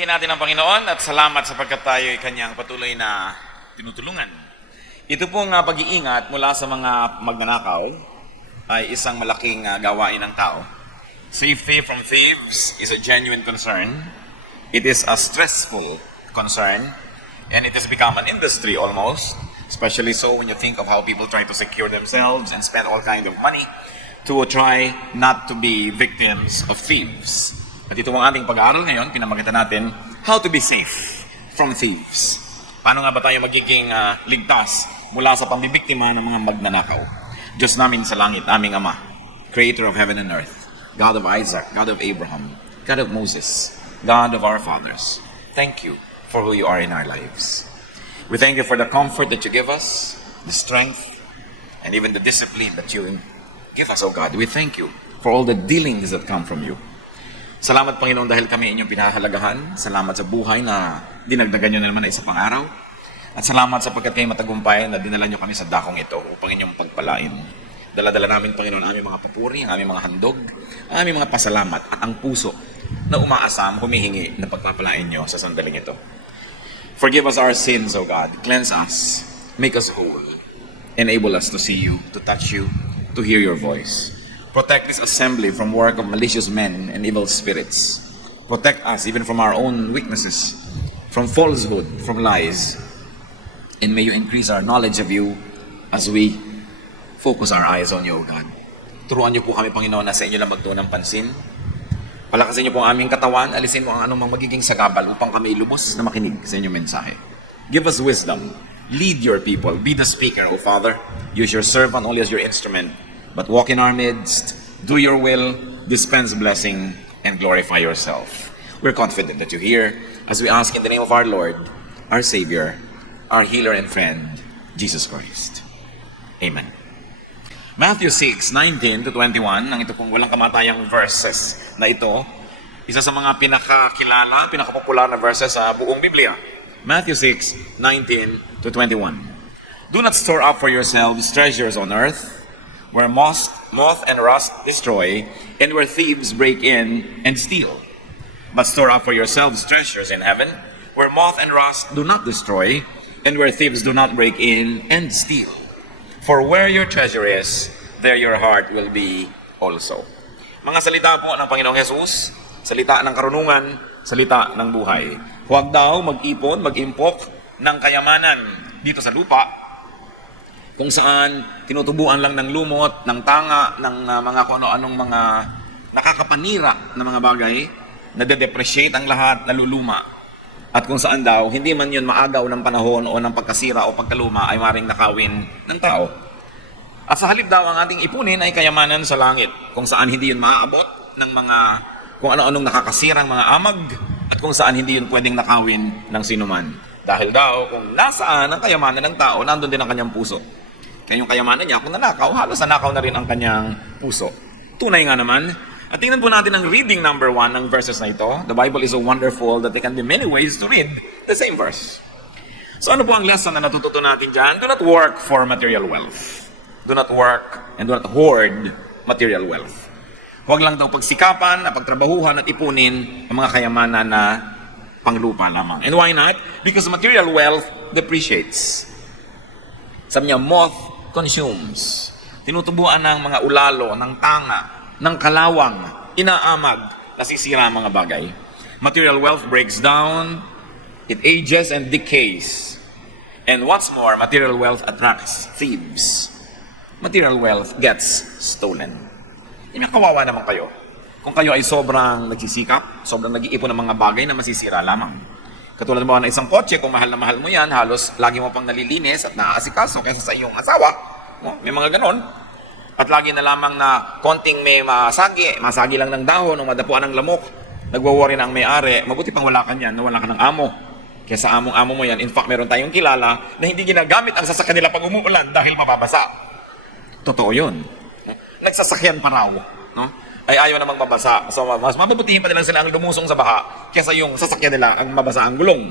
Purihin natin ang Panginoon at salamat sapagkat tayo ay Kanyang patuloy na tinutulungan. Ito pong pag-iingat mula sa mga magnanakaw ay isang malaking gawain ng tao. Safety from thieves is a genuine concern. It is a stressful concern and it has become an industry almost, especially so when you think of how people try to secure themselves and spend all kind of money to try not to be victims of thieves. At ito ang ating pag-aaral ngayon, pinamagitan natin how to be safe from thieves. Paano nga ba tayo magiging ligtas mula sa pambibiktima ng mga magnanakaw? Diyos namin sa langit, aming Ama, Creator of heaven and earth, God of Isaac, God of Abraham, God of Moses, God of our fathers, thank you for who you are in our lives. We thank you for the comfort that you give us, the strength, and even the discipline that you give us, oh God. We thank you for all the dealings that come from you. Salamat, Panginoon, dahil kami inyong pinahahalagahan. Salamat sa buhay na dinagdagan nyo na naman na isa pang araw. At salamat sapagkat kayo matagumpay na dinala nyo kami sa dakong ito upang inyong pagpalain. Dala-dala namin, Panginoon, ang aming mga papuri, ang aming mga handog, ang aming mga pasalamat at ang puso na umaasam, humihingi na pagpapalain nyo sa sandaling ito. Forgive us our sins, O God. Cleanse us. Make us whole. Enable us to see you, to touch you, to hear your voice. Protect this assembly from work of malicious men and evil spirits. Protect us even from our own weaknesses, from falsehood, from lies. And may you increase our knowledge of you as we focus our eyes on you, O God. Turuan niyo po kami, Panginoon, na sa inyo lang magtuon ng pansin. Palakasin niyo po ang aming katawan, alisin mo ang anumang magiging sagabal upang kami lubos na makinig sa inyong mensahe. Give us wisdom. Lead your people. Be the speaker, O Father. Use your servant only as your instrument. But walk in our midst, do your will, dispense blessing, and glorify yourself. We're confident that you hear as we ask in the name of our Lord, our Savior, our healer and friend, Jesus Christ. Amen. Matthew 6:19 to 21, ang ito pong walang kamatayang verses na ito, isa sa mga pinakakilala, pinakapopular na verses sa buong Biblia. Matthew 6:19 to 21. Do not store up for yourselves treasures on earth, where moth and rust destroy, and where thieves break in and steal. But store up for yourselves treasures in heaven, where moth and rust do not destroy, and where thieves do not break in and steal. For where your treasure is, there your heart will be also. Mga salita po ng Panginoong Jesus, salita ng karunungan, salita ng buhay. Huwag daw mag-ipon, mag-impok ng kayamanan dito sa lupa, kung saan tinutubuan lang ng lumot, ng tanga, ng mga kung ano-anong mga nakakapanira na mga bagay, nade-depreciate ang lahat, naluluma. At kung saan daw, hindi man yun maagaw ng panahon o ng pagkasira o pagkaluma ay maring nakawin ng tao. At sa halip daw, ang ating ipunin ay kayamanan sa langit, kung saan hindi yun maaabot ng mga kung ano-anong nakakasirang mga amag, at kung saan hindi yun pwedeng nakawin ng sinuman. Dahil daw, kung nasaan ang kayamanan ng tao, nandun din ang kanyang puso. Kaya yung kayamanan niya, kung nanakaw, halos nanakaw na rin ang kanyang puso. Tunay nga naman. At tingnan po natin ang reading number 1 ng verses na ito. The Bible is so wonderful that there can be many ways to read the same verse. So ano po ang lesson na natututo natin dyan? Do not work for material wealth. Do not work and do not hoard material wealth. Huwag lang daw pagsikapan, pagtrabahuhan at ipunin ang mga kayamanan na panglupa lamang. And why not? Because material wealth depreciates. Sabi niya, moth consumes. Tinutubuan ng mga ulalo, ng tanga, ng kalawang, inaamag, nasisira ang mga bagay. Material wealth breaks down, it ages and decays. And what's more, material wealth attracts thieves. Material wealth gets stolen. Kawawa naman kayo. Kung kayo ay sobrang nagsisikap, sobrang nag-iipon ng mga bagay na masisira lamang. Katulad mo ng isang kotse, kung mahal na mahal mo yan, halos lagi mo pang nalilinis at naaasikaso kaysa sa iyong asawa. May mga ganon. At lagi na lamang na konting may masagi lang ng dahon o madapuan ng lamok. Nagwo-worry na ang may-ari, mabuti pang wala ka niyan, na wala ka ng amo. Kaya sa among-amo mo yan, in fact, meron tayong kilala na hindi ginagamit ang sasakyan nila pag umuulan dahil mababasa. Totoo yun. Nagsasakyan pa raw. No? Ay ayaw namang mabasa. So, mas mababutihin pa nilang sila ang lumusong sa baha kaysa yung sasakyan nila ang mabasa ang gulong.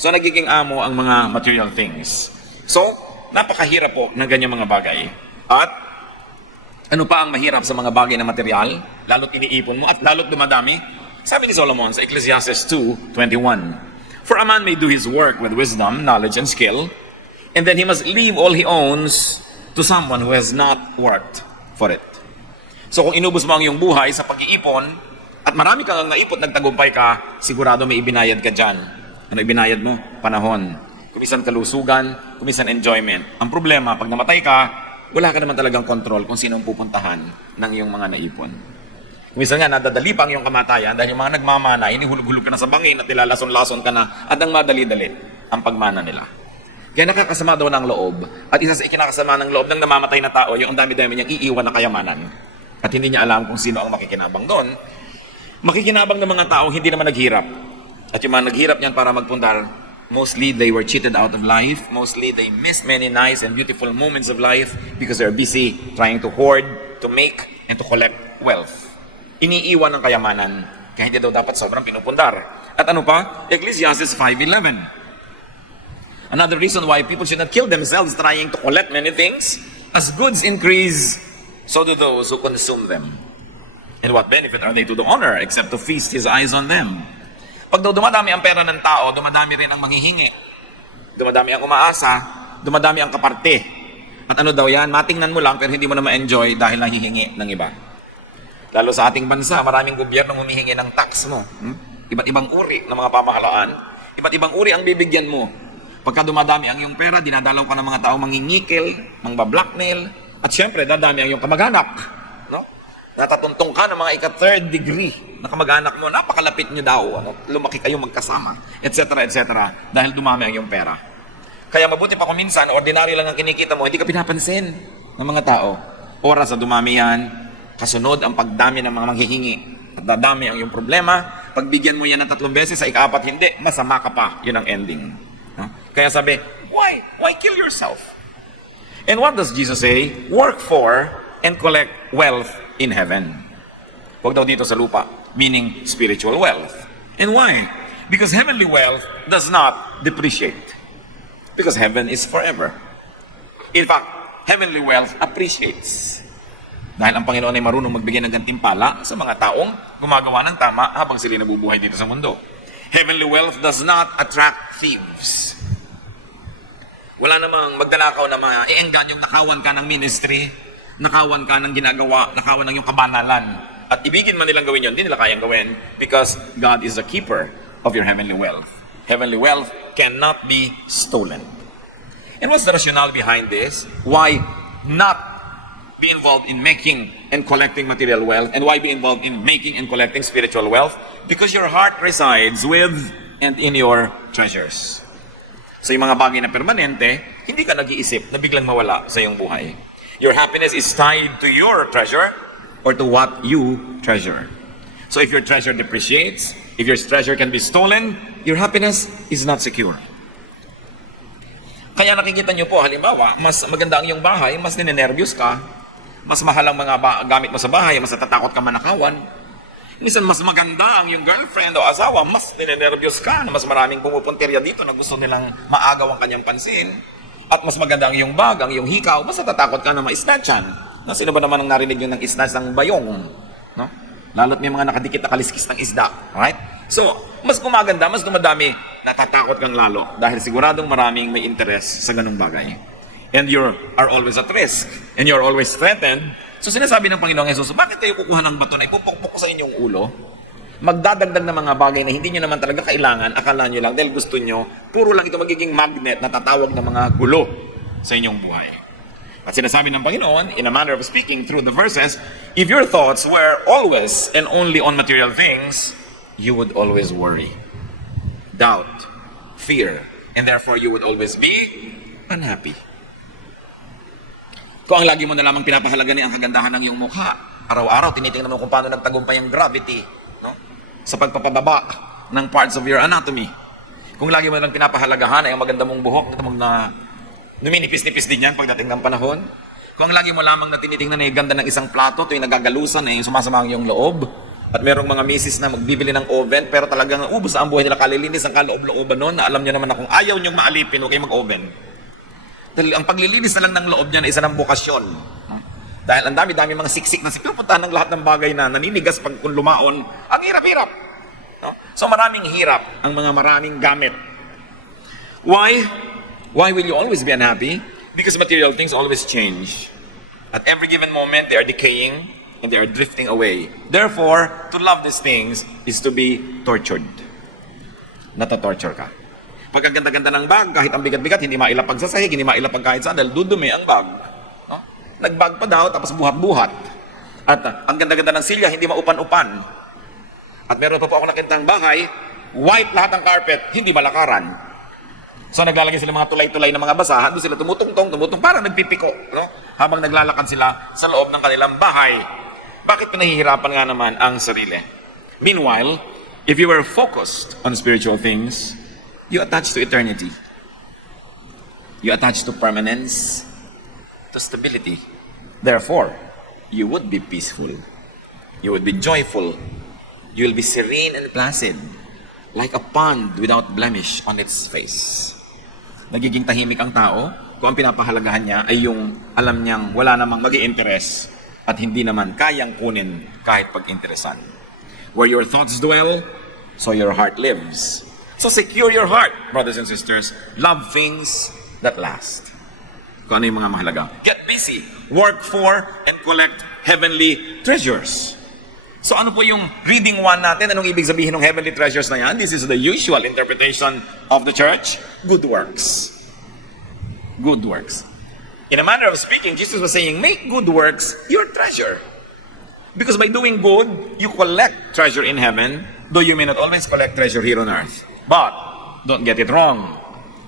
So, nagiging amo ang mga material things. So, napakahirap po ng ganyang mga bagay. At, ano pa ang mahirap sa mga bagay na material? Lalo't iniipon mo at lalo't dumadami? Sabi ni Solomon sa Ecclesiastes 2:21, "For a man may do his work with wisdom, knowledge, and skill, and then he must leave all he owns to someone who has not worked for it." So kung inubos mo ang iyong buhay sa pag-iipon, at marami kang naipot, nagtagumpay ka, sigurado may ibinayad ka dyan. Ano ibinayad mo? Panahon. Kumisan kalusugan, kumisan enjoyment. Ang problema, pag namatay ka, wala ka naman talagang control kung sino ang pupuntahan ng iyong mga naipon. Minsan nga, nadadali pa ang iyong kamatayan dahil yung mga nagmamana, inihulog-hulog ka na sa bangin at nilalason-lason ka na at ang madali-dali ang pagmana nila. Kaya nakakasama daw ng loob. At isa sa ikinakasama ng loob ng namamatay na tao, yung ang dami-dami niyang iiwan na kayamanan. At hindi niya alam kung sino ang makikinabang doon. Makikinabang ng mga tao hindi naman naghirap. At yung mga naghirap niyan para magpundar, mostly they were cheated out of life. Mostly they missed many nice and beautiful moments of life because they're busy trying to hoard, to make, and to collect wealth. Iniiwan ng kayamanan, kaya hindi daw dapat sobrang pinupundar. At ano pa? Ecclesiastes 5:11. Another reason why people should not kill themselves trying to collect many things. As goods increase, so do those who consume them. And what benefit are they to the owner except to feast his eyes on them? Pag daw dumadami ang pera ng tao, dumadami rin ang manghihingi. Dumadami ang umaasa, dumadami ang kaparte. At ano daw yan? Matingnan mo lang pero hindi mo na ma-enjoy dahil nahihingi ng iba. Lalo sa ating bansa, maraming gobyerno humihingi ng tax mo. Iba't ibang uri ng mga pamahalaan. Iba't ibang uri ang bibigyan mo. Pagka dumadami ang iyong pera, dinadalaw ka ng mga tao mangingikil, mangba-blackmail, at syempre, dadami ang iyong kamag-anak. No? Natatuntong ka ng mga ika-third degree na kamag-anak mo, napakalapit nyo daw, lumaki kayo magkasama, etc. etc. dahil dumami ang iyong pera. Kaya mabuti pa kung minsan, ordinary lang ang kinikita mo, hindi ka pinapansin ng mga tao. Oras sa dumami yan, kasunod ang pagdami ng mga manghihingi at dadami ang iyong problema. Pagbigyan mo yan ng 3 beses, sa ika-4 hindi, masama ka pa. Yun ang ending. No? Kaya sabi, why? Why kill yourself? And what does Jesus say? Work for and collect wealth in heaven. Huwag daw dito sa lupa, meaning spiritual wealth. And why? Because heavenly wealth does not depreciate. Because heaven is forever. In fact, heavenly wealth appreciates. Dahil ang Panginoon ay marunong magbigay ng gantimpala sa mga taong gumagawa ng tama habang sila nabubuhay dito sa mundo. Heavenly wealth does not attract thieves. Wala namang magdanakaw na maiengganyong nakawan ka ng ministry, nakawan ka ng ginagawa, nakawan ng iyong kabanalan. At ibigin man nilang gawin yun, hindi nila kayang gawin because God is the keeper of your heavenly wealth. Heavenly wealth cannot be stolen. And what's the rationale behind this? Why not be involved in making and collecting material wealth, and why be involved in making and collecting spiritual wealth? Because your heart resides with and in your treasures. So yung mga bagay na permanente, hindi ka nag-iisip na biglang mawala sa iyong buhay. Your happiness is tied to your treasure or to what you treasure. So if your treasure depreciates, if your treasure can be stolen, your happiness is not secure. Kaya nakikita nyo po, halimbawa, mas maganda ang iyong bahay, mas ninenervyos ka, mas mahal ang mga gamit mo sa bahay, mas natatakot ka manakawan. Minsan mas maganda ang yung girlfriend o asawa, mas ninenervyos ka na mas maraming pumupuntirya dito na gusto nilang maagaw ang kanyang pansin. At mas maganda ang iyong bag, ang iyong hikaw, mas natatakot ka na ma-snatchan. Na sino ba naman ang narinig nyo ng snatch ng bayong? No? Lalo't may mga nakadikit na kaliskis ng isda. Right? So, mas gumaganda, mas dumadami, natatakot kang lalo dahil siguradong maraming may interest sa ganung bagay. And you are always at risk. And you're always threatened. So sinasabi ng Panginoong Jesus, bakit kayo kukuha ng bato na ipupukpok sa inyong ulo? Magdadagdag ng mga bagay na hindi nyo naman talaga kailangan, akala nyo lang dahil gusto nyo, puro lang ito magiging magnet na tatawag ng mga gulo sa inyong buhay. At sinasabi ng Panginoon, in a manner of speaking through the verses, if your thoughts were always and only on material things, you would always worry, doubt, fear, and therefore you would always be unhappy. Kung ang lagi mo na lamang pinapahalagan ang kagandahan ng iyong mukha, araw-araw tinitingnan mo kung paano nagtagumpay ang gravity, no? Sa pagpapababa ng parts of your anatomy. Kung lagi mo na lang pinapahalagahan ay ang maganda mong buhok na numinipis-nipis din yan pagdating ng panahon. Kung ang lagi mo lamang na tinitingnan ay ganda ng isang plato, tuwing nagagalusan ay sumasama ang iyong loob. At merong mga misis na magbibili ng oven pero talagang ubos ang buhay nila, kalilinis ang kaloob-looban noon na alam nyo naman na kung ayaw nyong maalipin, huwag kayo mag-oven. Dahil ang paglilinis na lang ng loob niya na isa ng bukasyon. Dahil ang dami-dami mga siksik na puntahan ng lahat ng bagay na naninigas pag kung lumaon, ang hirap-hirap. No? So maraming hirap ang mga maraming gamit. Why? Why will you always be unhappy? Because material things always change. At every given moment, they are decaying and they are drifting away. Therefore, to love these things is to be tortured. Natatorture ka. Pag ang ganda-ganda ng bag, kahit ang bigat-bigat, hindi mailapag sa sahig, hindi mailapag kahit saan, dahil dudumi ang bag. No? Nagbag pa daw, tapos buhat-buhat. At ang ganda-ganda ng silya, hindi maupan-upan. At meron pa po ako nakitang bahay, white lahat ng carpet, hindi malakaran. So naglalagay sila mga tulay-tulay ng mga basahan, doon sila tumutungtong, parang nagpipiko, no? Habang naglalakad sila sa loob ng kanilang bahay. Bakit pinahihirapan nga naman ang sarili? Meanwhile, if you were focused on spiritual things, you attach to eternity. You attach to permanence, to stability. Therefore, you would be peaceful. You would be joyful. You will be serene and placid, like a pond without blemish on its face. Nagiging tahimik ang tao kung ang pinapahalagahan niya ay yung alam niyang wala namang mag-i-interest at hindi naman kayang kunin kahit pag-interesan. Where your thoughts dwell, so your heart lives. So secure your heart, brothers and sisters. Love things that last. Kung ano yung mga mahalaga. Get busy. Work for and collect heavenly treasures. So ano po yung reading one natin? Anong ibig sabihin ng heavenly treasures na yan? This is the usual interpretation of the church. Good works. Good works. In a manner of speaking, Jesus was saying, make good works your treasure. Because by doing good, you collect treasure in heaven, though you may not always collect treasure here on earth. But, don't get it wrong.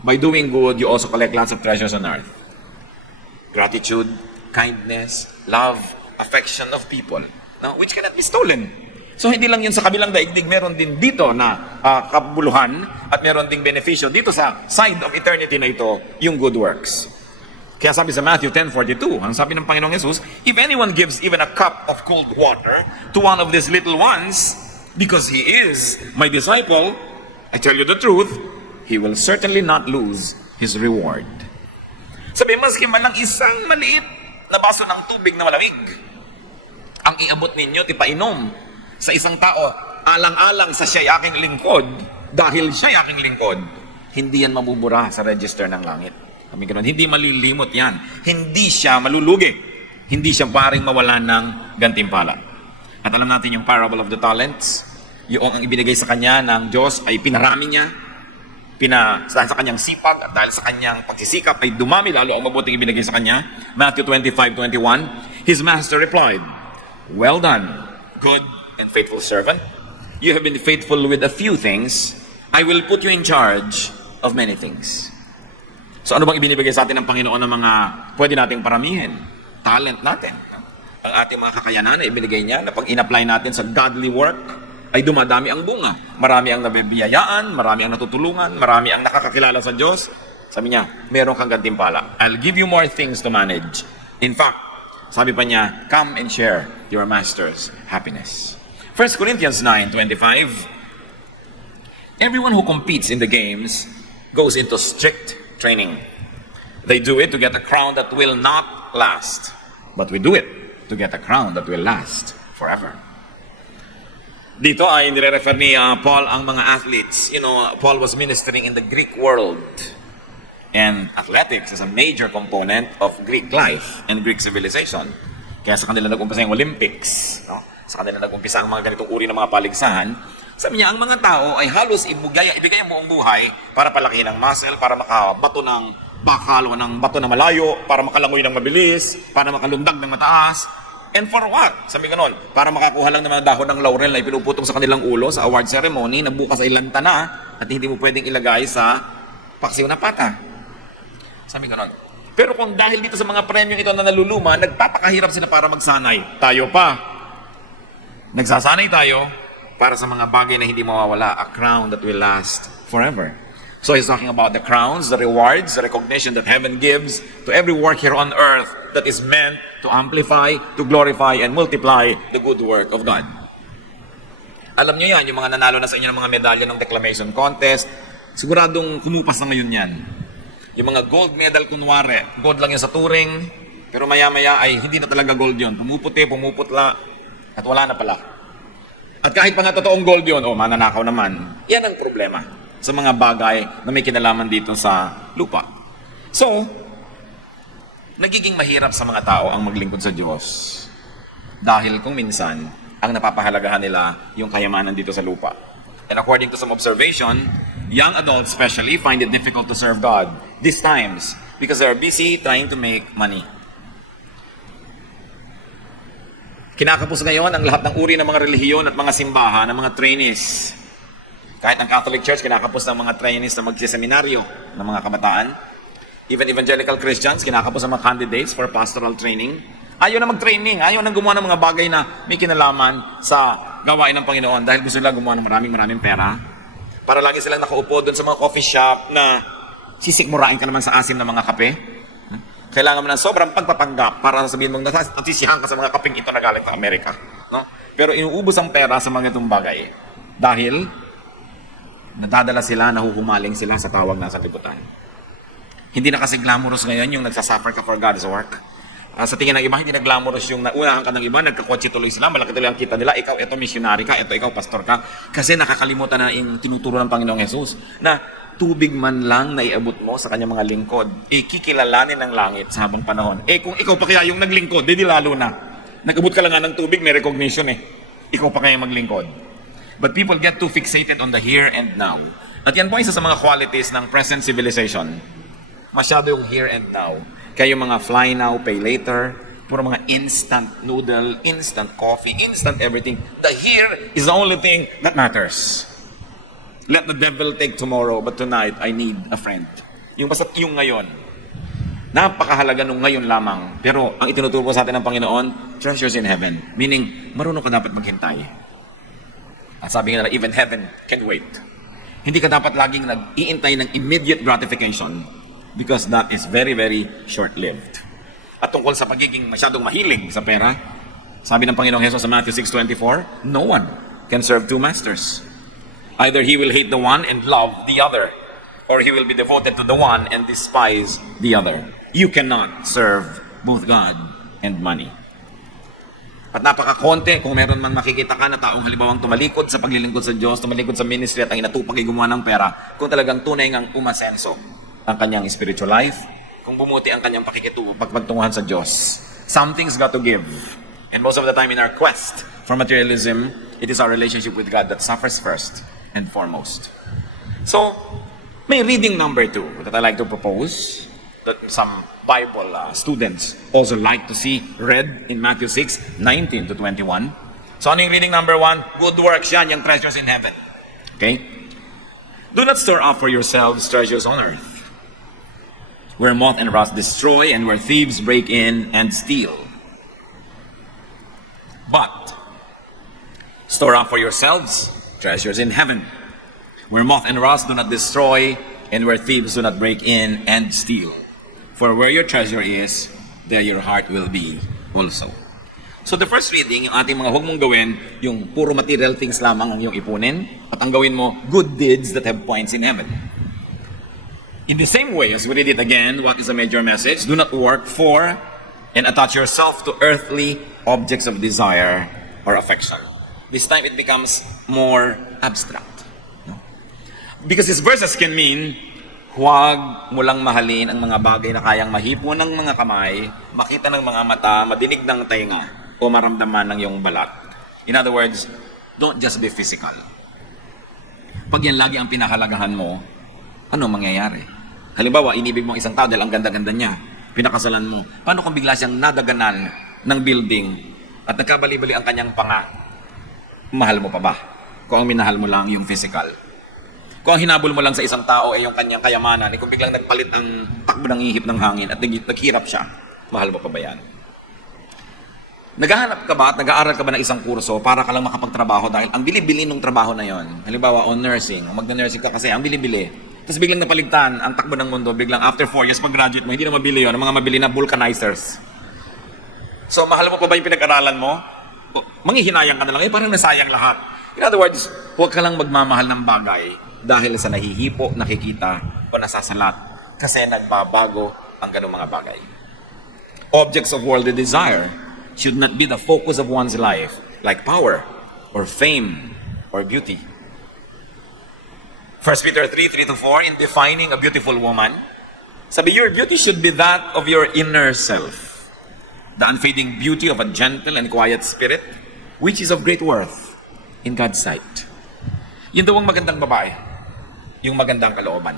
By doing good, you also collect lots of treasures on earth. Gratitude, kindness, love, affection of people. No, which cannot be stolen. So hindi lang yun sa kabilang daigdig, meron din dito na kabuluhan at meron ding benepisyo dito sa side of eternity na ito, yung good works. Kaya sabi sa Matthew 10:42, ang sabi ng Panginoong Jesus, if anyone gives even a cup of cold water to one of these little ones, because he is my disciple, I tell you the truth, he will certainly not lose his reward. Sabi, maski man lang isang maliit na baso ng tubig na malamig, ang iabot ninyo, tipainom sa isang tao, alang-alang sa siya'y aking lingkod, dahil siya'y aking lingkod, hindi yan mabubura sa register ng langit. Kami ganun, hindi malilimot yan. Hindi siya malulugi. Hindi siya paring mawala ng gantimpala. At alam natin yung parable of the talents, yung ang ibinigay sa kanya ng Diyos ay pinarami niya, dahil sa kanyang sipag at dahil sa kanyang pagsisikap ay dumami lalo ang mabuting ibinigay sa kanya. Matthew 25:21, his master replied, well done, good and faithful servant. You have been faithful with a few things. I will put you in charge of many things. So ano bang ibinibigay sa atin ng Panginoon ng mga pwede nating paramihin? Talent natin. Ang ating mga kakayanan na ibinigay niya na pag in-apply natin sa godly work, ay dumadami ang bunga. Marami ang nabibiyayaan, marami ang natutulungan, marami ang nakakakilala sa Diyos. Sabi niya, meron kang gantimpala. I'll give you more things to manage. In fact, sabi pa niya, come and share your master's happiness. 1 Corinthians 9:25, everyone who competes in the games goes into strict training. They do it to get a crown that will not last. But we do it to get a crown that will last forever. Dito ay nire-refer ni Paul ang mga athletes. You know, Paul was ministering in the Greek world. And athletics is a major component of Greek life and Greek civilization. Kaya sa kanila nag-umpisa yung Olympics. No? Sa kanila nag-umpisa ang mga ganitong uri ng mga paligsahan. Sabi niya, ang mga tao ay halos ibigay ang buong buhay para palakihin ang muscle, para makabato ng bakal o ng bato na malayo, para makalangoy ng mabilis, para makalundag ng mataas. And for what? Sabi ganon, para makakuha lang ng mga dahon ng laurel na ipinuputong sa kanilang ulo sa award ceremony na bukas ay lanta na at hindi mo pwedeng ilagay sa paksiw na pata. Sabi ganon. Pero kung dahil dito sa mga premyong ito na naluluma, nagpapakahirap sila para magsanay. Tayo pa. Nagsasanay tayo para sa mga bagay na hindi mawawala. A crown that will last forever. So he's talking about the crowns, the rewards, the recognition that heaven gives to every work here on earth that is meant to amplify, to glorify, and multiply the good work of God. Alam nyo yan, yung mga nanalo na sa inyo ng mga medalya ng declamation contest, siguradong kumupas na ngayon yan. Yung mga gold medal kunwari, gold lang yan sa touring, pero maya-maya ay hindi na talaga gold yun. Pumuputi, pumuputla, at wala na pala. At kahit pa nga totoong gold yun, mananakaw naman. Yan ang problema sa mga bagay na may kinalaman dito sa lupa. So, nagiging mahirap sa mga tao ang maglingkod sa Diyos. Dahil kung minsan, ang napapahalagahan nila yung kayamanan dito sa lupa. And according to some observation, young adults especially find it difficult to serve God these times because they are busy trying to make money. Kinakapos ngayon ang lahat ng uri ng mga relihiyon at mga simbahan ng mga trainees. Kahit ang Catholic Church, kinakapos ng mga trainees na magsiseminaryo ng mga kabataan. Even evangelical Christians, kinakapos ng mga candidates for pastoral training. Ayaw na mag-training, ayaw na gumawa ng mga bagay na may kinalaman sa gawain ng Panginoon dahil gusto nila gumawa ng maraming pera. Para lagi silang nakaupo doon sa mga coffee shop na sisikmurain ka naman sa asim ng mga kape. Kailangan mo ng sobrang pagpapanggap para sabihin mong natisisihan ka sa mga kaping ito na galing sa Amerika. No? Pero inuubos ang pera sa mga itong bagay. Dahil nadadala sila, nahuhumaling sila sa tawag na sanlibutan. Hindi na kasi glamorous ngayon yung nagsasuffer ka for God's work. Sa tingin ng iba, hindi na glamorous yung naunahan ka ng iba, nagkakotse tuloy sila, malaki tuloy ang kita nila, ikaw, ito missionary ka, ito, ikaw, pastor ka. Kasi nakakalimutan na yung tinuturo ng Panginoong Jesus na tubig man lang na iabot mo sa kanyang mga lingkod, kikilalanin ng langit sa habang panahon. Kung ikaw pa kaya yung naglingkod, di lalo na. Nag-abot ka lang nga ng tubig, may recognition Ikaw pa kaya maglingkod. But people get too fixated on the here and now. At yan po isa sa mga qualities ng present civilization. Masyado yung here and now. Kaya yung mga fly now, pay later, puro mga instant noodle, instant coffee, instant everything. The here is the only thing that matters. Let the devil take tomorrow, but tonight I need a friend. Yung basta yung ngayon. Napakahalaga nung ngayon lamang. Pero ang itinuturo sa atin ng Panginoon, treasures in heaven. Meaning, marunong ka dapat maghintay. At sabi nga nila, even heaven can wait. Hindi ka dapat laging nag-iintay ng immediate gratification because that is very, very short-lived. At tungkol sa pagiging masyadong mahilig sa pera, sabi ng Panginoong Hesus sa Matthew 6:24, no one can serve two masters. Either he will hate the one and love the other, or he will be devoted to the one and despise the other. You cannot serve both God and money. At napakakonti kung meron man makikita ka na taong halimbawang tumalikod sa paglilingkod sa Diyos, tumalikod sa ministry at ang inatupag ay gumawa ng pera, kung talagang tunay ngang umasenso ang kanyang spiritual life, kung bumuti ang kanyang pagtunguhan sa Diyos. Something's got to give. And most of the time in our quest for materialism, it is our relationship with God that suffers first and foremost. So, may reading number 2 that I like to propose that some Bible students also like to see read in Matthew 6:19 to 21. So, ano yung reading number 1? Good works yan, yung treasures in heaven. Okay? Do not store up for yourselves treasures on earth, where moth and rust destroy and where thieves break in and steal. But, store up for yourselves treasures in heaven, where moth and rust do not destroy, and where thieves do not break in and steal. For where your treasure is, there your heart will be also. So the first reading, yung ating mga huwag mong gawin, yung puro material things lamang ang iyong ipunin, at ang gawin mo, good deeds that have points in heaven. In the same way, as we read it again, what is the major message? Do not work for and attach yourself to earthly objects of desire or affection. This time it becomes more abstract. No? Because these verses can mean, huwag mo lang mahalin ang mga bagay na kayang mahipo ng mga kamay, makita ng mga mata, madinig ng tainga, o maramdaman ng iyong balat. In other words, don't just be physical. Pag yan lagi ang pinakalagahan mo, ano mangyayari? Halimbawa, inibig mo ang isang tao dahil ang ganda-ganda niya, pinakasalan mo. Paano kung bigla siyang nadaganan ng building at nagkabali-bali ang kanyang panga? Mahal mo pa ba? Kung ang minahal mo lang yung physical. Kung ang hinabol mo lang sa isang tao ay yung kanyang kayamanan, kung biglang nagpalit ang takbo ng ihip ng hangin at naghirap siya, mahal mo pa ba yan? Naghahanap ka ba at nag-aaral ka ba ng isang kurso para ka lang makapagtrabaho dahil ang bili-bili ng trabaho na yon? Halimbawa, on nursing, magna-nursing ka kasi ang bili-bili. Tapos biglang napaligtan ang takbo ng mundo, biglang after 4 years pag-graduate mo, hindi na mabili yun, ang mga mabili na vulcanizers. So, mahal mo pa ba yung pinag-aralan mo? Manghihinayang ka na lang, parang nasayang lahat. In other words, huwag ka lang magmamahal ng bagay dahil sa nahihipo, nakikita, o nasasalat. Kasi nagbabago ang ganung mga bagay. Objects of worldly desire should not be the focus of one's life, like power, or fame or beauty. 1 Peter 3:3-4, in defining a beautiful woman, sabi, your beauty should be that of your inner self, the unfading beauty of a gentle and quiet spirit, which is of great worth in God's sight. Yun daw ang magandang babae, yung magandang kalooban,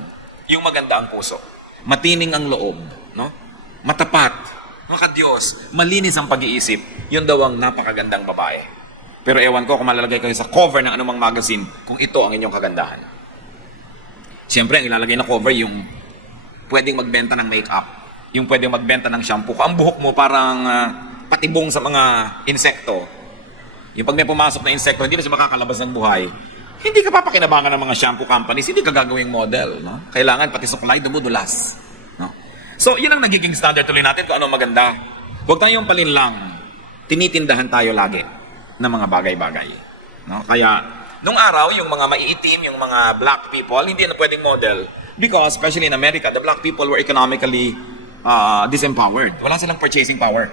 yung maganda ang puso, matining ang loob, no? Matapat, maka-Diyos, malinis ang pag-iisip, yun daw ang napakagandang babae. Pero ewan ko kung malalagay kayo sa cover ng anumang magazine kung ito ang inyong kagandahan. Siyempre, ang ilalagay na cover yung pwedeng magbenta ng makeup, yung pwedeng magbenta ng shampoo. Ang buhok mo parang patibong sa mga insekto. Yung pag may pumasok na insekto, hindi na siya makakalabas ng buhay. Hindi ka papakinabangan ng mga shampoo companies, hindi ka gagawing model. No? Kailangan pati suklay, dumudulas. No? So, yun ang nagiging standard tuloy natin kung ano maganda. Huwag tayong palinlang. Tinitindahan tayo lagi ng mga bagay-bagay. No? Kaya, nung araw, yung mga maiitim, yung mga black people, hindi na pwedeng model. Because, especially in America, the black people were economically disempowered. Wala silang purchasing power.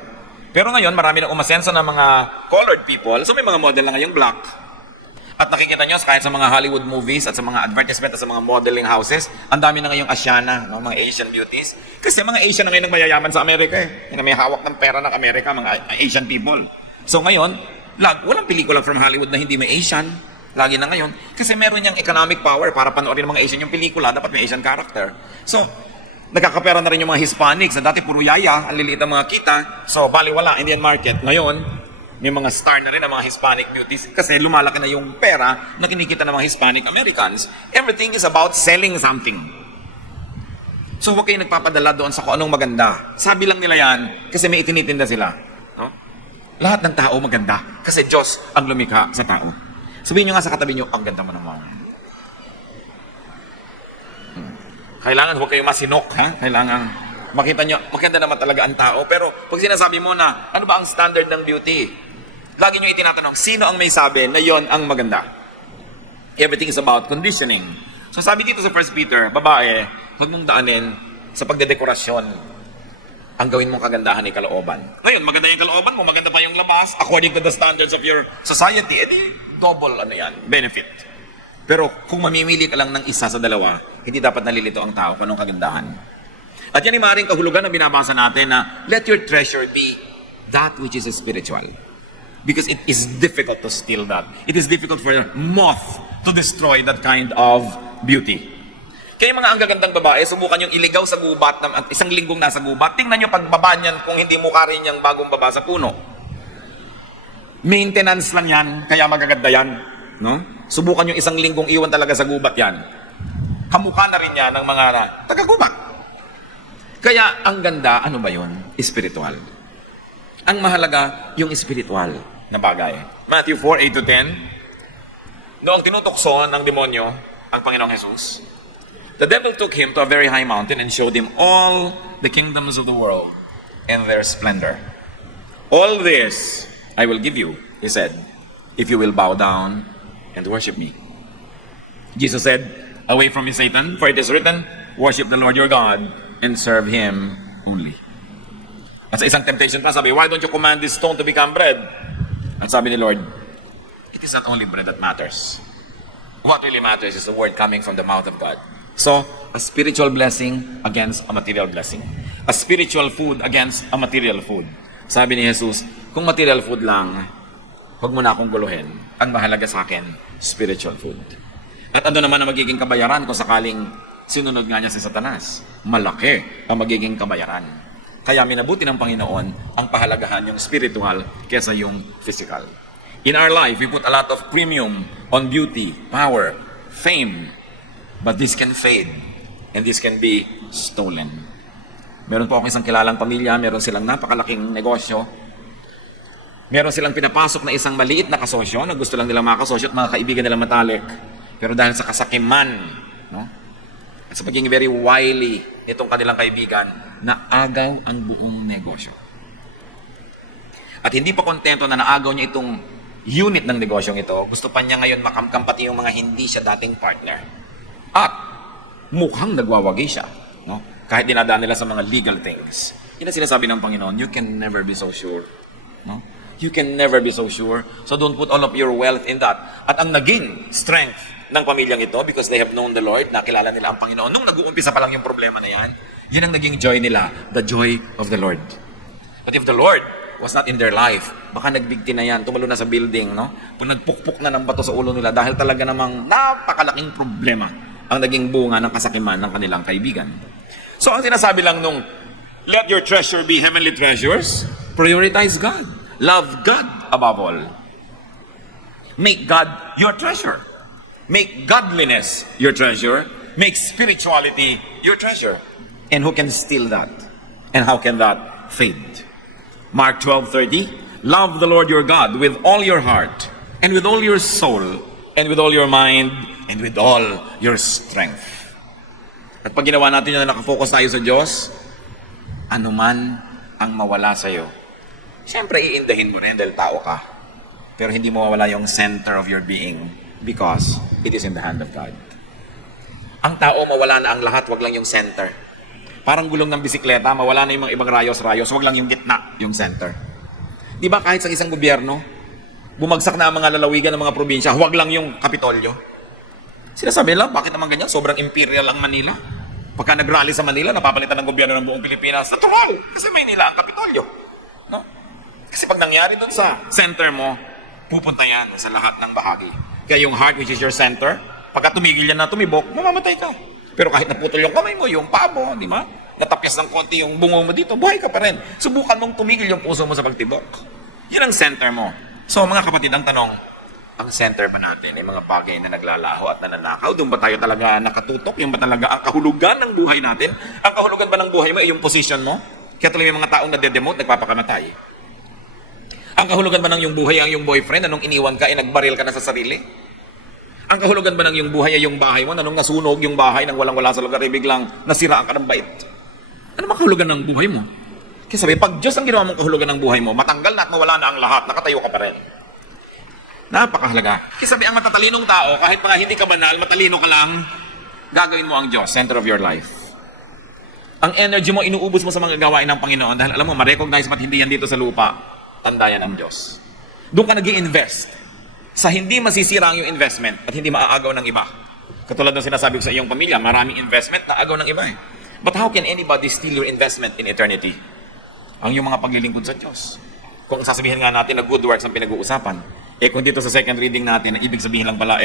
Pero ngayon, marami na umasenso ng mga colored people. So, may mga model na ngayong black. At nakikita nyo, kahit sa mga Hollywood movies at sa mga advertisement at sa mga modeling houses, ang dami na ngayong Asiana, no? Mga Asian beauties. Kasi mga Asian na ngayon ang mayayaman sa Amerika eh. Yung may hawak ng pera ng Amerika, mga Asian people. So ngayon, walang pelikula from Hollywood na hindi may Asian. Lagi na ngayon. Kasi meron niyang economic power para panoorin ng mga Asian yung pelikula. Dapat may Asian character. So, nagkakapera na rin yung mga Hispanics. Na dati puro yaya, ang liliit ang mga kita. So, baliwala, Indian market. Ngayon, may mga star na rin ang mga Hispanic beauties. Kasi lumalaki na yung pera na kinikita ng mga Hispanic Americans. Everything is about selling something. So, huwag kayo nagpapadala doon sa kung anong maganda. Sabi lang nila yan, kasi may itinitinda sila. No? Lahat ng tao maganda. Kasi Diyos ang lumikha sa tao. Sabihin nyo nga sa katabi nyo, ang ganda mo naman. Kailangan huwag kayo masinok, ha? Kailangan makita nyo, maganda naman talaga ang tao. Pero pag sinasabi mo na, ano ba ang standard ng beauty? Lagi nyo itinatanong, sino ang may sabi na yon ang maganda? Everything is about conditioning. So sabi dito sa 1 Peter, babae, huwag mong daanin sa pagdedekorasyon ang gawin mong kagandahan ay kalooban. Ngayon, maganda yung kalooban mo, maganda pa yung labas, according to the standards of your society, edi double benefit. Pero kung mamimili ka lang ng isa sa dalawa, hindi dapat nalilito ang tao kung anong kagandahan. At yan ay maaaring kahulugan na binabasa natin na let your treasure be that which is spiritual. Because it is difficult to steal that. It is difficult for moth to destroy that kind of beauty. Kaya mga ang gagandang babae, subukan yung iligaw sa gubat at isang linggong nasa gubat. Tingnan nyo pagbaba niyan kung hindi mukha rin yung bagong baba sa puno. Maintenance lang yan, kaya magaganda yan. No? Subukan yung isang linggong iwan talaga sa gubat yan. Kamukha na rin yan ng mga taga-gubat. Kaya ang ganda, ano ba yun? Espiritual. Ang mahalaga, yung espiritual na bagay. Matthew 4:8-10. Noong tinutokso ng demonyo ang Panginoong Jesus, the devil took him to a very high mountain and showed him all the kingdoms of the world and their splendor. All this I will give you, he said, if you will bow down and worship me. Jesus said, away from me, Satan, for it is written, worship the Lord your God and serve Him only. At sa isang temptation pa, sabi, why don't you command this stone to become bread? At sabi ni Lord, it is not only bread that matters. What really matters is the word coming from the mouth of God. So, a spiritual blessing against a material blessing. A spiritual food against a material food. Sabi ni Jesus, kung material food lang, huwag mo na akong guluhin. Ang mahalaga sa akin, spiritual food. At ano naman ang magiging kabayaran kung sakaling sinunod nga niya si Satanas? Malaki ang magiging kabayaran. Kaya minabuti ng Panginoon ang pahalagahan yung spiritual kesa yung physical. In our life, we put a lot of premium on beauty, power, fame, but this can fade and this can be stolen. Meron po akong isang kilalang pamilya, meron silang napakalaking negosyo. Meron silang pinapasok na isang maliit na kasosyo na gusto lang nilang makasosyo at mga kaibigan nilang matalik. Pero dahil sa kasakiman, no? At sa pagiging very wily nitong kanilang kaibigan, naagaw ang buong negosyo. At hindi pa kontento na naagaw niya itong unit ng negosyong ito, gusto pa niya ngayon makamkam pati yung mga hindi siya dating partner. At mukhang nagwawagi siya, no? Kahit dinadaan nila sa mga legal things. Yun ang sinasabi ng Panginoon, you can never be so sure. No? You can never be so sure. So don't put all of your wealth in that. At ang naging strength ng pamilyang ito, because they have known the Lord, nakilala nila ang Panginoon, nung nag-uumpisa pa lang yung problema na yan, yun ang naging joy nila, the joy of the Lord. But if the Lord was not in their life, baka nagbigti na yan, tumalo na sa building, no? Kung nagpukpuk na ng bato sa ulo nila dahil talaga namang napakalaking problema ang naging bunga ng kasakiman ng kanilang kaibigan. So ang sinasabi lang nung, let your treasure be heavenly treasures, prioritize God. Love God above all. Make God your treasure. Make godliness your treasure. Make spirituality your treasure. And who can steal that? And how can that fade? Mark 12:30, love the Lord your God with all your heart, and with all your soul, and with all your mind, and with all your strength. At pag ginawa natin yun na nakafocus tayo sa Diyos, anuman ang mawala sa'yo, siyempre iindahin mo rin dahil tao ka. Pero hindi mo mawala yung center of your being because it is in the hand of God. Ang tao mawala na ang lahat, wag lang yung center. Parang gulong ng bisikleta, mawala na yung mga ibang rayos-rayos, wag lang yung gitna, yung center. Di ba kahit sa isang gobyerno, bumagsak na ang mga lalawigan ng mga probinsya, wag lang yung Kapitolyo. Sinasabi lang, bakit naman ganyan? Sobrang imperial ang Manila. Pagka nag-rally sa Manila, napapalitan ng gobyerno ng buong Pilipinas. Natural! Kasi Maynila ang Kapitolyo. No? Kasi pag nangyari dun sa center mo, pupunta yan sa lahat ng bahagi. Kaya yung heart, which is your center, pagka tumigil yan na tumibok, mamamatay ka. Pero kahit naputol yung kamay mo, yung paa mo, di ba? Natapyas ng konti yung bungo mo dito, buhay ka pa rin. Subukan mong tumigil yung puso mo sa pagtibok. Yan ang center mo. So mga kapatid, ang tanong, ang center ba natin ay mga bagay na naglalaho at nananakaw? Doon ba tayo talaga nakatutok? Yung ba talaga ang kahulugan ng buhay natin? Ang kahulugan ba ng buhay mo ay yung position mo? Kaya tuloy may mga taong nade-demote, nagpapakamatay. Ang kahulugan ba ng yung buhay ang yung boyfriend? Anong iniwan ka, nagbaril ka na sa sarili? Ang kahulugan ba ng yung buhay ay yung bahay mo? Anong nasunog yung bahay nang walang-wala sa lugar ay biglang nasiraan ka ng bait? Ano ba kahulugan ng buhay mo? Kaya sabi, pag Diyos ang ginawa mong kahulugan ng buhay mo, matanggal na at mawala na ang lahat, nakatayo ka pa rin. Napakahalaga. Kaya sabi, ang matatalinong tao, kahit mga hindi ka banal, matalino ka lang, gagawin mo ang Diyos, center of your life. Ang energy mo, inuubos mo sa mga gawain ng Panginoon dahil alam mo, ma-recognize mo at hindi yan dito sa lupa, tanda yan ng Diyos. Doon ka nag-i-invest sa hindi masisira ang iyong investment at hindi maaagaw ng iba. Katulad ng sinasabi ko sa iyong pamilya, maraming investment na agaw ng iba eh. But how can anybody steal your investment in eternity? Ang iyong mga paglilingkod sa Diyos. Kung sasabihin nga natin na good works ang pinag-uusapan, kung dito sa second reading natin, ibig sabihin lang pala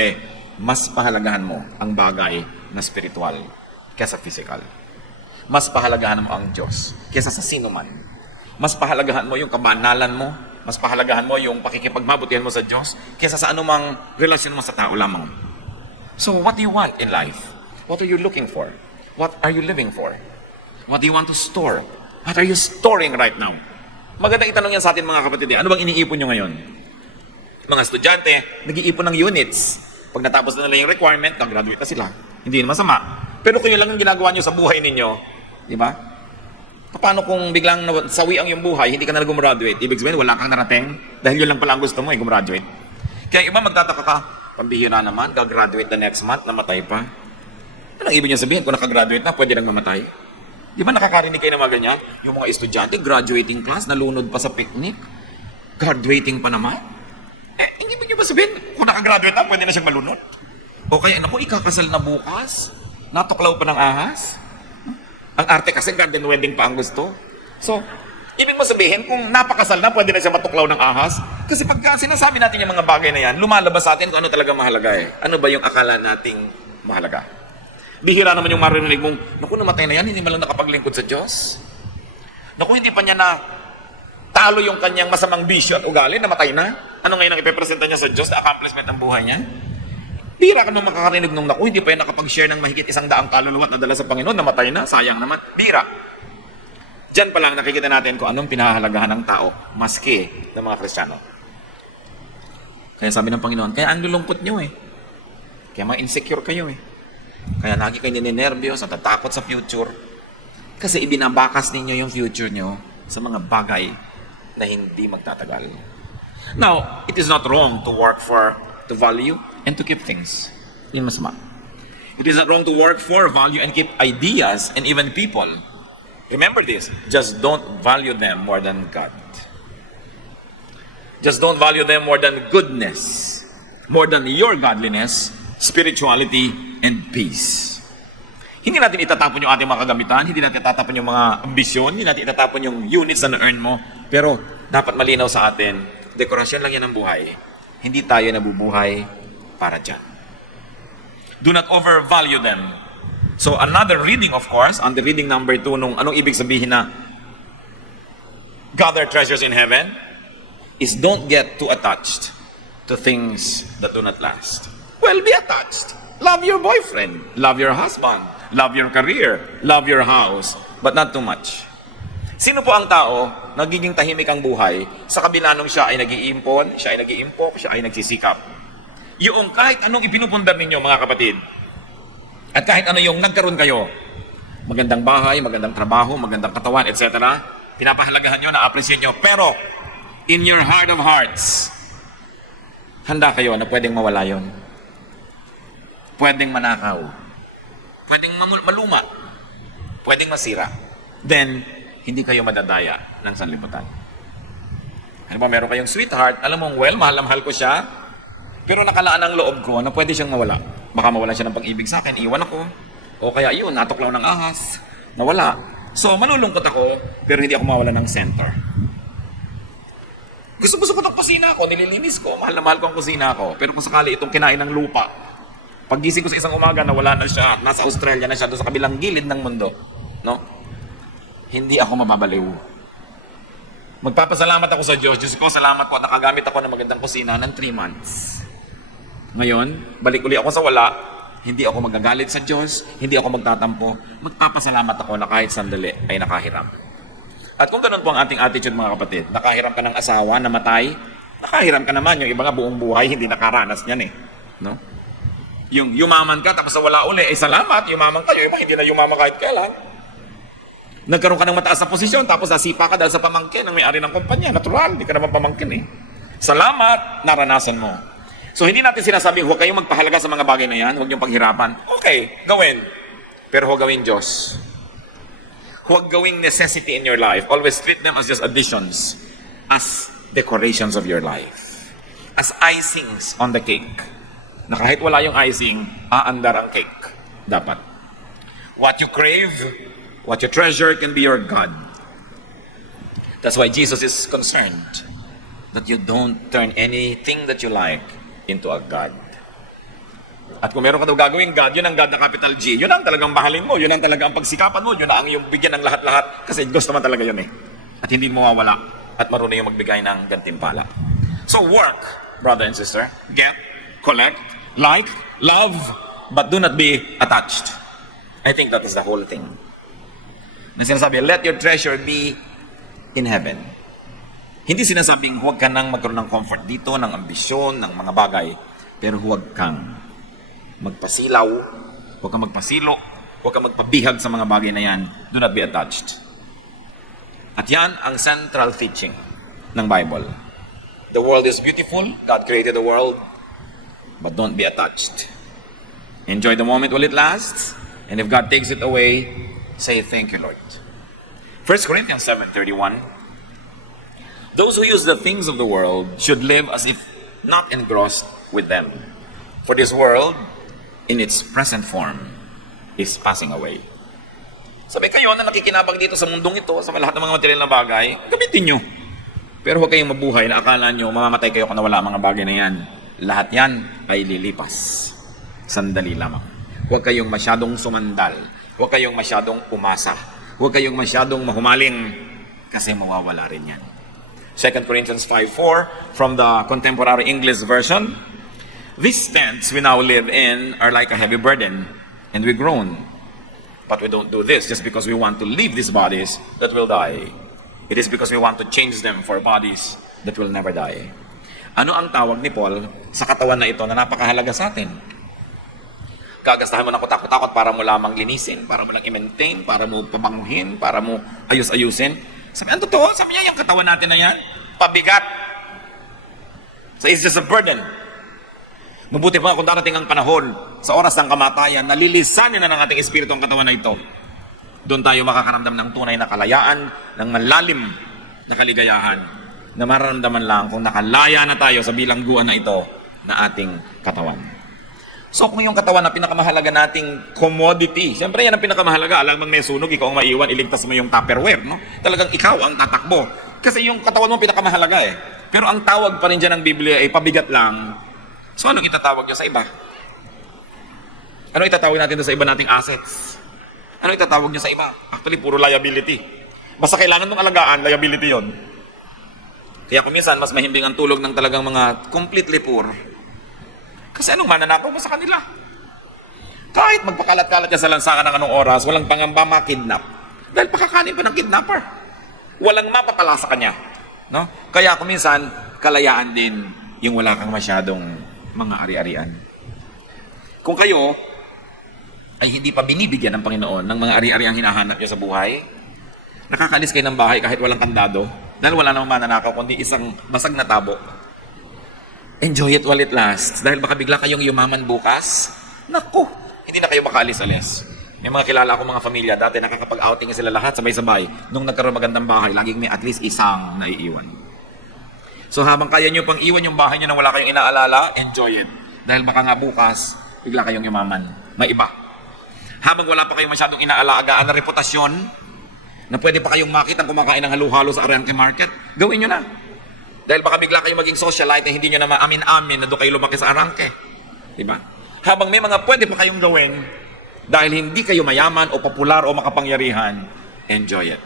mas pahalagahan mo ang bagay na spiritual kesa physical. Mas pahalagahan mo ang Diyos kesa sa sino man. Mas pahalagahan mo yung kabanalan mo, mas pahalagahan mo yung pakikipagmabutihan mo sa Diyos kesa sa anumang relasyon mo sa tao lamang. So, what do you want in life? What are you looking for? What are you living for? What do you want to store? What are you storing right now? Magandang itanong yan sa atin mga kapatid. Ano bang iniipon nyo ngayon? Mga estudyante, nag-iipon ng units. Pag natapos na nila yung requirement, graduate na sila. Hindi naman masama. Pero kung yun lang ang ginagawa nyo sa buhay ninyo, di ba? Paano kung biglang sawi ang iyong buhay, hindi ka na gumraduate? Ibig sabihin, wala kang narating dahil yun lang pala ang gusto mo, gumraduate. Kaya iba magtataka ka, pambihira naman, gagraduate the next month, namatay pa. Anong ibig niya sabihin? Kung nakagraduate na, pwede nang mamatay? Di ba nakakarinig kayo ng mga ganyan? Yung mga estudyante, graduating class, nalunod pa sa picnic, graduating pa naman. Hindi ibig niya ba sabihin, kung nakagraduate na, pwede na siyang malunod? O kaya, naku, ikakasal na bukas, natuklaw pa ng ahas. Ang arte kasi garden wedding pa ang gusto. So, ibig mo sabihin, kung napakasal na, pwede na siya matuklaw ng ahas. Kasi pagka sinasabi natin yung mga bagay na yan, lumalabas sa atin kung ano talaga mahalaga eh. Ano ba yung akala nating mahalaga? Bihira naman yung marinig mong, naku, namatay na yan, hindi man lang nakapaglingkod sa Diyos. Naku, hindi pa niya na talo yung kanyang masamang bisyo at ugali, namatay na. Ano ngayon ang ipepresenta niya sa Diyos, na accomplishment ng buhay niya? Bira ka naman makakarinig nung naku, hindi pa yan nakapag-share ng mahigit 100 kaluluwa at nadala sa Panginoon, namatay na, sayang naman. Bira. Diyan pa lang nakikita natin kung anong pinahahalagahan ng tao, maski ng mga Kristiyano. Kaya sabi ng Panginoon, kaya ang lulungkot nyo eh. Kaya mga insecure kayo eh. Kaya lagi kayo ninenervyos, natatakot sa future. Kasi ibinabakas ninyo yung future nyo sa mga bagay na hindi magtatagal. Now, it is not wrong to work to value and to keep things. Yun masama. It is not wrong to work for, value, and keep ideas and even people. Remember this, just don't value them more than God. Just don't value them more than goodness, more than your godliness, spirituality, and peace. Hindi natin itatapon yung ating mga kagamitan, hindi natin itatapon yung mga ambisyon, hindi natin itatapon yung units na na-earn mo, pero dapat malinaw sa atin, dekorasyon lang yan ng buhay. Hindi tayo nabubuhay para dyan. Do not overvalue them. So another reading, of course, on the reading number 2, nung anong ibig sabihin na gather treasures in heaven, is don't get too attached to things that do not last. Well, be attached. Love your boyfriend, love your husband, love your career, love your house, but not too much. Sino po ang tao nagiging tahimik ang buhay sa kabila nung siya ay nag-iimpon, siya ay nag-iimpok, siya ay nagsisikap? Yung kahit anong ipinupundar ninyo, mga kapatid, at kahit ano yung nagkaroon kayo, magandang bahay, magandang trabaho, magandang katawan, etc., pinapahalagahan nyo, na-appreciate nyo, pero in your heart of hearts, handa kayo na pwedeng mawala yon. Pwedeng manakaw. Pwedeng maluma. Pwedeng masira. Then, hindi kayo madadaya ng sanlibutan. Ano ba, meron kayong sweetheart, alam mong, well, mahal na mahal ko siya, pero nakalaan ang loob ko na pwede siyang mawala. Baka mawala siya ng pag-ibig sa akin, iwan ako. O kaya yun, natuklaw ng ahas, nawala. So, malulungkot ako, pero hindi ako mawala ng center. Gusto ko itong kusina ko, nililinis ko, mahal na mahal ko ang kusina ko. Pero kung sakali itong kinain ng lupa, paggising ko sa isang umaga, nawala na siya, nasa Australia na siya, doon sa kabilang gilid ng mundo, no? Hindi ako mababaliw. Magpapasalamat ako sa Diyos. Diyos ko, salamat po at nakagamit ako ng magandang kusina ng 3 months. Ngayon, balik uli ako sa wala, hindi ako magagalit sa Diyos, hindi ako magtatampo, magpapasalamat ako na kahit sandali ay nakahiram. At kung ganun po ang ating attitude, mga kapatid, nakahiram ka ng asawa, namatay, nakahiram ka naman. Yung iba nga buong buhay, hindi nakaranas niyan eh. No? Yung yumaman ka, tapos wala uli, eh salamat, yumaman ka. Yung iba, hindi na yumaman kahit kailan. Nagkaroon ka ng mataas na posisyon, tapos nasipa ka dahil sa pamangkin ng may-ari ng kumpanya. Natural, hindi ka naman pamangkin eh. Salamat, naranasan mo. So hindi natin sinasabing, huwag kayong magpahalaga sa mga bagay na yan, huwag niyong paghirapan. Okay, gawin. Pero huwag gawin Diyos. Huwag gawing necessity in your life. Always treat them as just additions, as decorations of your life, as icings on the cake. Na kahit wala yung icing, aandar ang cake. Dapat. What you crave, what you treasure can be your God. That's why Jesus is concerned that you don't turn anything that you like into a God. At kung meron ka daw gagawing God, yun ang God na capital G. Yun ang talagang mahalin mo. Yun ang talagang pagsikapan mo. Yun ang yung bigyan ng lahat-lahat. Kasi gusto naman talaga yun eh. At hindi mo mawawala. At marunong yung magbigay ng gantimpala. So work, brother and sister. Get, collect, like, love, but do not be attached. I think that is the whole thing. Na sinasabi, let your treasure be in heaven. Hindi sinasabing huwag ka nang magkaroon ng comfort dito, ng ambisyon, ng mga bagay. Pero huwag kang magpasilaw, huwag kang magpasilo, huwag kang magpabihag sa mga bagay na yan. Do not be attached. At yan ang central teaching ng Bible. The world is beautiful. God created the world. But don't be attached. Enjoy the moment while it lasts. And if God takes it away, say, thank you, Lord. 1 Corinthians 7:31. Those who use the things of the world should live as if not engrossed with them. For this world, in its present form, is passing away. Sabi kayo na nakikinabang dito sa mundong ito, sa lahat ng mga material na bagay, gamitin nyo. Pero huwag kayong mabuhay na akala nyo, mamamatay kayo kung nawala mga bagay na yan. Lahat yan ay lilipas. Sandali lamang. Huwag kayong masyadong sumandal. Huwag kayong masyadong umasa. Huwag kayong masyadong mahumaling kasi mawawala rin yan. 2 Corinthians 5:4 from the Contemporary English Version. These tents we now live in are like a heavy burden, and we groan. But we don't do this just because we want to leave these bodies that will die. It is because we want to change them for bodies that will never die. Ano ang tawag ni Paul sa katawan na ito na napakahalaga sa atin? Gagastahan mo ng kutakot-takot para mo lamang linisin, para mo lang i-maintain, para mo pabanguhin, para mo ayus-ayusin. Sabi, ang totoo, sabi niya, yung katawan natin na yan, pabigat. So it's just a burden. Mabuti pa kung darating ang panahon sa oras ng kamatayan, nalilisanin na ng ating espiritu ang katawan na ito. Doon tayo makakaramdam ng tunay na kalayaan, ng malalim na kaligayahan, na mararamdaman lang kung nakalaya na tayo sa bilangguan na ito na ating katawan. So kung yung katawan na pinakamahalaga nating commodity, siyempre yan ang pinakamahalaga. Alam mong may sunog, ikaw ang maiwan, iligtas mo yung Tupperware, no? Talagang ikaw ang tatakbo. Kasi yung katawan mo pinakamahalaga eh. Pero ang tawag pa rin dyan ng Biblia ay pabigat lang. So anong itatawag nyo sa iba? Ano itatawag natin sa iba nating assets? Ano itatawag nyo sa iba? Actually, puro liability. Basta kailangan mong alagaan, liability yon. Kaya kung minsan, mas mahimbing ang tulog ng talagang mga completely poor. Kasi anong mananakaw mo sa kanila? Kahit magpakalat-kalat ka sa lansangan ng anong oras, walang pangamba makidnap. Dahil pakakanin pa ng kidnapper. Walang mapapala sa kanya. No? Kaya kung minsan, kalayaan din yung wala kang masyadong mga ari-arian. Kung kayo ay hindi pa binibigyan ng Panginoon ng mga ari-ariang hinahanap niyo sa buhay, nakakalis kayo ng bahay kahit walang kandado, dahil wala namang mananakaw, kundi isang basag na tabo. Enjoy it while it lasts. Dahil baka bigla kayong yumaman bukas, naku, hindi na kayo makaalis-alis. May mga kilala akong mga pamilya, dati nakakapag-outing sila lahat sabay-sabay. Nung nagkaroon magandang bahay, laging may at least isang naiiwan. So habang kaya nyo pang iwan yung bahay nyo nang wala kayong inaalala, enjoy it. Dahil baka nga bukas, bigla kayong yumaman. May iba. Habang wala pa kayong masyadong inaalagaan na reputasyon, na pwede pa kayong makita kumakain ng halo-halo sa Arangke Market, gawin nyo na. Dahil baka bigla kayong maging socialite na hindi nyo na maamin-amin na doon kayo lumaki sa Arangke. Diba? Habang may mga pwede pa kayong gawin, dahil hindi kayo mayaman o popular o makapangyarihan, enjoy it.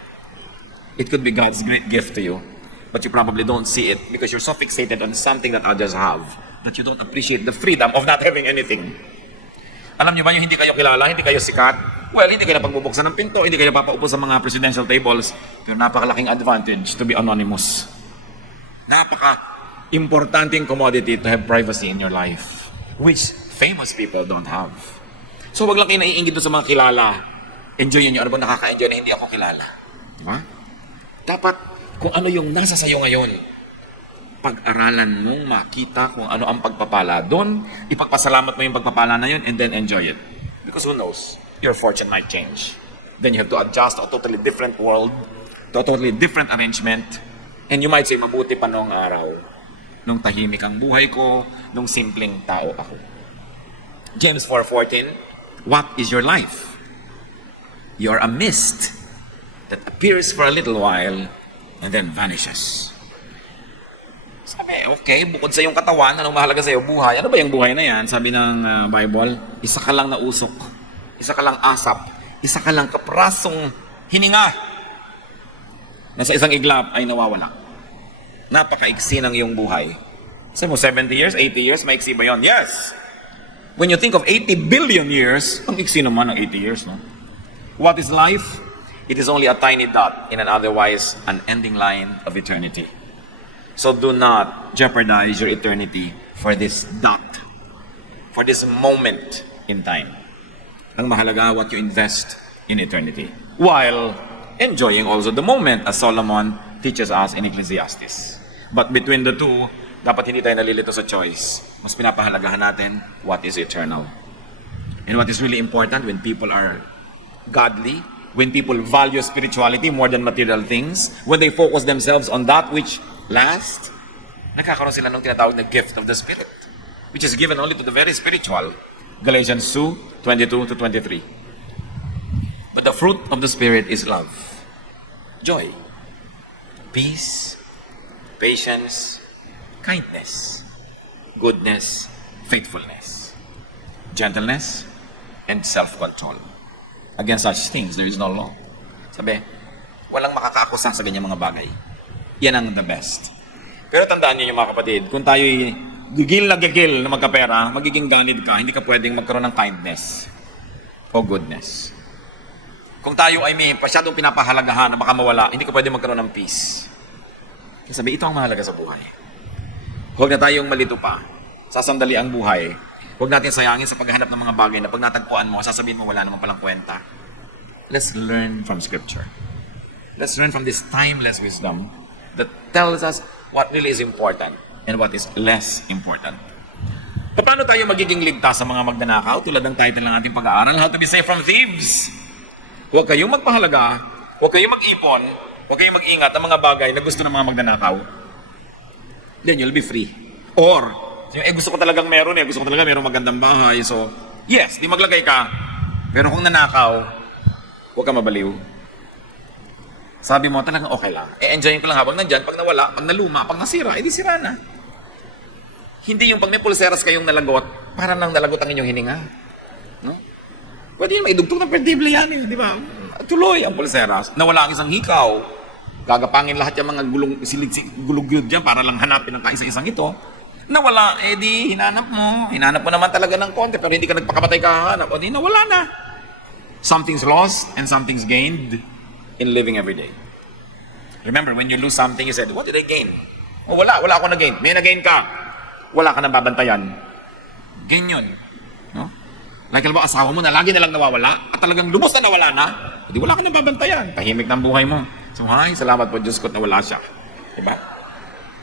It could be God's great gift to you, but you probably don't see it because you're so fixated on something that others have that you don't appreciate the freedom of not having anything. Alam niyo ba yung hindi kayo kilala, hindi kayo sikat? Well, hindi kayo napagbubuksan ng pinto, hindi kayo napapaupo sa mga presidential tables, pero napakalaking advantage to be anonymous. Napaka-importanting commodity to have privacy in your life, which famous people don't have. So wag lang kayo naiingit doon sa mga kilala. Enjoy nyo. Ano ba nakaka-enjoy na hindi ako kilala? Diba? Dapat kung ano yung nasa sayo ngayon, pag-aralan mong makita kung ano ang pagpapala doon, ipagpasalamat mo yung pagpapala na yun, and then enjoy it. Because who knows, your fortune might change. Then you have to adjust to a totally different world, to a totally different arrangement, and you might say, mabuti pa noong araw, nung tahimik ang buhay ko, nung simpleng tao ako. James 4:14, what is your life? You're a mist that appears for a little while and then vanishes. Sabi, okay, bukod sa iyong katawan, anong mahalaga sa iyo? Buhay. Ano ba yung buhay na yan? Sabi ng Bible, isa ka lang na usok, isa ka lang asap, isa ka lang kaprasong hininga na sa isang iglap ay nawawala. Napakaiksi ng iyong buhay. Sabi mo, 70 years, 80 years, maiksi ba yun? Yes! When you think of 80 billion years, ang iksi naman ng 80 years, no? What is life? It is only a tiny dot in an otherwise unending line of eternity. So do not jeopardize your eternity for this dot, for this moment in time. Ang mahalaga, what you invest in eternity, while enjoying also the moment, as Solomon teaches us in Ecclesiastes. But between the two, dapat hindi tayo nalilito sa choice. Mas pinapahalagahan natin what is eternal. And what is really important when people are godly, when people value spirituality more than material things, when they focus themselves on that which lasts, nagkakaroon sila ng tinatawag na gift of the Spirit, which is given only to the very spiritual. Galatians 2:22-23. But the fruit of the Spirit is love, joy, peace, patience, kindness, goodness, faithfulness, gentleness, and self-control. Against such things, there is no law. Sabi, walang makakaakusa sa ganyang mga bagay. Yan ang the best. Pero tandaan niyo mga kapatid, kung tayo'y gigil na magkapera, magiging ganid ka, hindi ka pwedeng magkaroon ng kindness o goodness. Kung tayo ay may pasyadong pinapahalagahan na baka mawala, hindi ka pwedeng magkaroon ng peace. Sabi, ito ang mahalaga sa buhay. Huwag na tayong malito pa. Sasandali ang buhay. Huwag natin sayangin sa paghahanap ng mga bagay na pag natagpuan mo, sasabihin mo wala naman palang kwenta. Let's learn from Scripture. Let's learn from this timeless wisdom that tells us what really is important and what is less important. Paano tayo magiging ligtas sa mga magnanakaw? Tulad ng title ng ating pag-aaral, How to be safe from thieves. Huwag kayong magpahalaga, huwag kayong mag-ipon, huwag kayong mag-ingat ang mga bagay na gusto ng mga magnanakaw. then you'll be free. Or, gusto ko talagang meron gusto ko talaga meron magandang bahay. So, yes, di maglagay ka. Pero kung nanakaw, huwag ka mabaliw. Sabi mo, talagang okay lang. Enjoyin ko lang habang nandyan. Pag nawala, pag naluma, pag nasira, edi sira na. Hindi yung pag may pulseras kayong nalagot, para nang nalagot ang inyong hininga. No? Pwede yung maidugtog ng perdible yan di ba? Tuloy ang pulseras. Nawala ang isang hikaw. Gagapangin lahat yung mga gulugyod dyan para lang hanapin ang kaisa-isang ito. Nawala, di hinanap mo. Hinanap mo naman talaga ng konti, pero hindi ka nagpakamatay kahanap. O di nawala na. Something's lost and something's gained in living every day. Remember, when you lose something, you said, what did I gain? Oh, wala ako na-gain. May na-gain ka. Wala ka nang babantayan. Gain yun. No? Like, alam mo, asawa mo na lagi na lang nawawala at talagang lubos na nawala na, hindi wala ka nang babantayan. Tahimik ng buhay mo. So, hi, salamat po Diyos ko at nawala siya. Diba?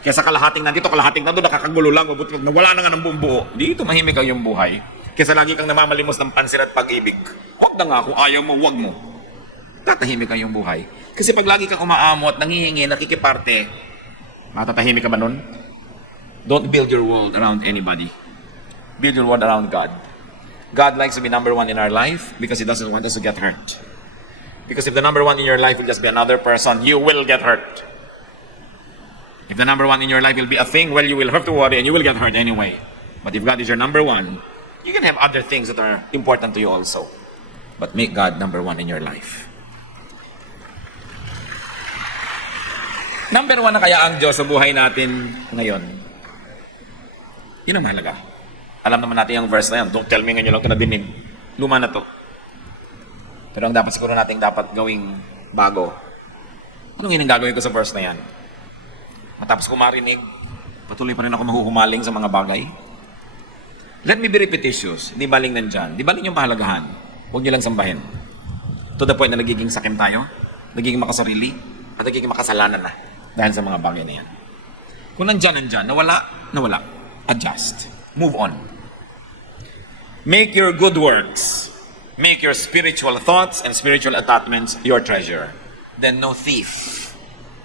Kaya sa kalahating nandito, kalahating nandito, nakakagulo lang, nawala na nga ng buong buo. Dito, mahimik ang iyong buhay. Kaysa lagi kang namamalimos ng pansin at pag-ibig. Huwag na nga, kung ayaw mo, huwag mo. Tatahimik ang iyong buhay. Kasi pag lagi kang umaamot, nangihingi, nakikiparte, matatahimik ka ba nun? Don't build your world around anybody. Build your world around God. God likes to be number one in our life because He doesn't want us to get hurt. Because if the number one in your life will just be another person, you will get hurt. If the number one in your life will be a thing, well, you will have to worry and you will get hurt anyway. But if God is your number one, you can have other things that are important to you also. But make God number one in your life. Number one na kaya ang Diyos sa buhay natin ngayon. Yun ang mahalaga. Alam naman natin yung verse na yan. Don't tell me ngayon lang ito nadinig. Luma na to. Pero ang dapat siguro natin dapat gawing bago. Anong yun ang gagawin ko sa verse na yan? Matapos ko marinig, patuloy pa rin ako mahuhumaling sa mga bagay. Let me be repetitious. Di baling nandyan. Di baling yung pahalagahan. Huwag nyo lang sambahin. To the point na nagiging sakim tayo, nagiging makasarili, at nagiging makasalanan na dahil sa mga bagay na yan. Kung nandyan, nawala. Adjust. Move on. Make your good works, make your spiritual thoughts and spiritual attachments your treasure. Then no thief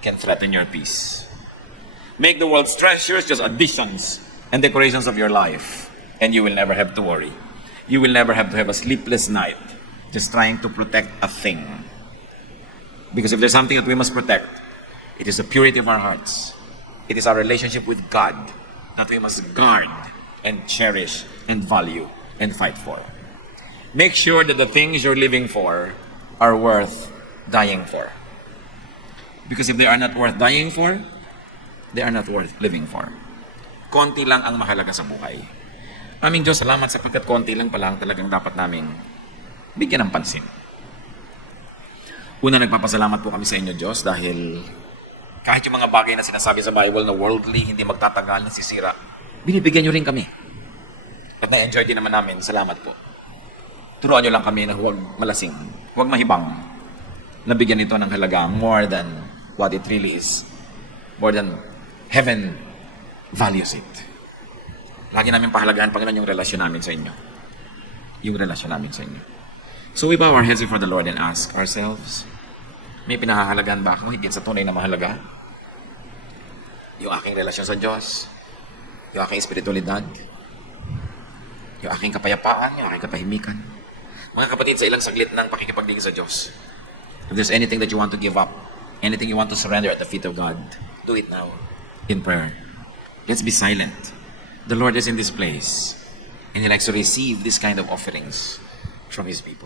can threaten your peace. Make the world's treasures just additions and decorations of your life, and you will never have to worry. You will never have to have a sleepless night just trying to protect a thing. Because if there's something that we must protect, it is the purity of our hearts. It is our relationship with God that we must guard and cherish and value and fight for. Make sure that the things you're living for are worth dying for. Because if they are not worth dying for, they are not worth living for. Konti lang ang mahalaga sa buhay. Aming Diyos, salamat sapagkat konti lang pa lang talagang dapat naming bigyan ng pansin. Una, nagpapasalamat po kami sa inyo, Diyos, dahil kahit yung mga bagay na sinasabi sa Bible na worldly, hindi magtatagal, nasisira, binibigyan nyo rin kami. At na-enjoy din naman namin. Salamat po. Turuan nyo lang kami na huwag malasing, huwag mahibang. Nabigyan ito ng halaga more than what it really is. More than heaven values it. Lagi namin pahalagahan, Panginoon, yung relasyon namin sa inyo. Yung relasyon namin sa inyo. So we bow our heads before the Lord and ask ourselves, may pinahahalagaan ba ako higit sa tunay na mahalaga? Yung aking relasyon sa Diyos, yung aking espiritualidad, yung aking kapayapaan, yung aking katahimikan. Mga kapatid, sa ilang saglit ng pakikipagdigin sa Diyos, if there's anything that you want to give up, anything you want to surrender at the feet of God, do it now in prayer. Let's be silent. The Lord is in this place, and He likes to receive this kind of offerings from His people.